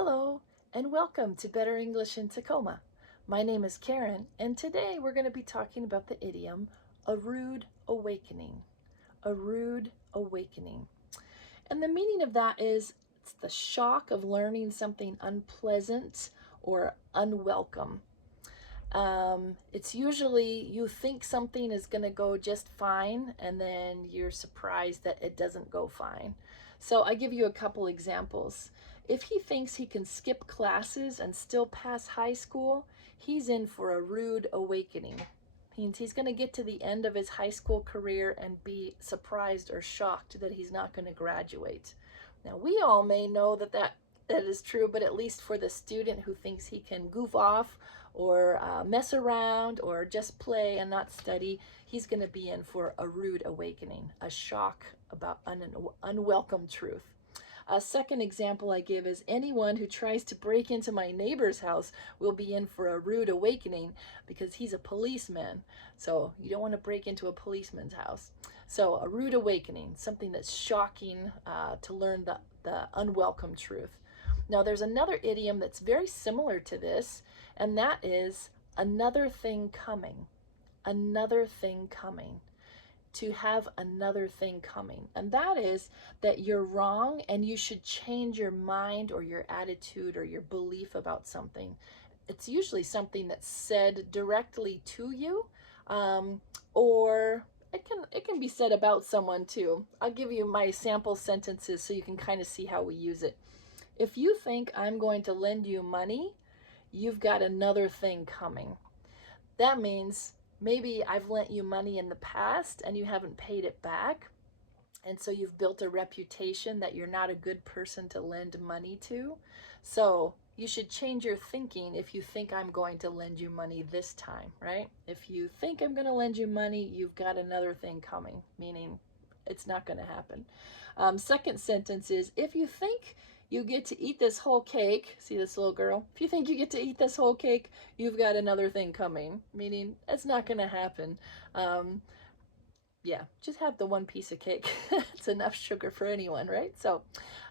Hello, and welcome to Better English in Tacoma. My name is Karen, and today we're going to be talking about the idiom, a rude awakening. A rude awakening. And the meaning of that is it's the shock of learning something unpleasant or unwelcome. It's usually you think something is going to go just fine, and then you're surprised that it doesn't go fine. So I give you a couple examples. If he thinks he can skip classes and still pass high school, he's in for a rude awakening. Means he's going to get to the end of his high school career and be surprised or shocked that he's not going to graduate. Now, we all may know that is true, but at least for the student who thinks he can goof off or mess around or just play and not study, he's going to be in for a rude awakening, a shock about an unwelcome truth. A second example I give is anyone who tries to break into my neighbor's house will be in for a rude awakening because he's a policeman. So you don't want to break into a policeman's house. So a rude awakening, something that's shocking to learn the unwelcome truth. Now there's another idiom that's very similar to this, and that is another thing coming. Another thing coming. To have another thing coming. And that is that you're wrong and you should change your mind or your attitude or your belief about something. It's usually something that's said directly to you, or it can be said about someone too. I'll give you my sample sentences so you can kind of see how we use it. If you think I'm going to lend you money, you've got another thing coming. That means maybe I've lent you money in the past and you haven't paid it back. And so you've built a reputation that you're not a good person to lend money to. So you should change your thinking if you think I'm going to lend you money this time, right? If you think I'm going to lend you money, you've got another thing coming, meaning it's not going to happen. Second sentence is, if you think you get to eat this whole cake, see this little girl? If you think you get to eat this whole cake, you've got another thing coming, meaning it's not going to happen. Yeah, just have the one piece of cake. It's enough sugar for anyone, right? So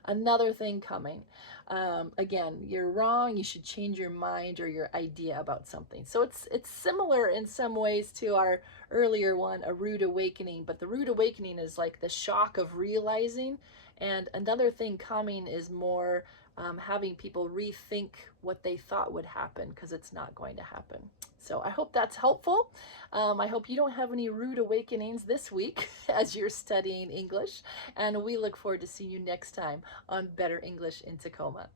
another thing coming. Again, you're wrong. You should change your mind or your idea about something. So it's similar in some ways to our earlier one, a rude awakening, but the rude awakening is like the shock of realizing, and another thing coming is more having people rethink what they thought would happen because it's not going to happen. So I hope that's helpful. I hope you don't have any rude awakenings this week as you're studying English, and we look forward to seeing you next time on Better English in Tacoma.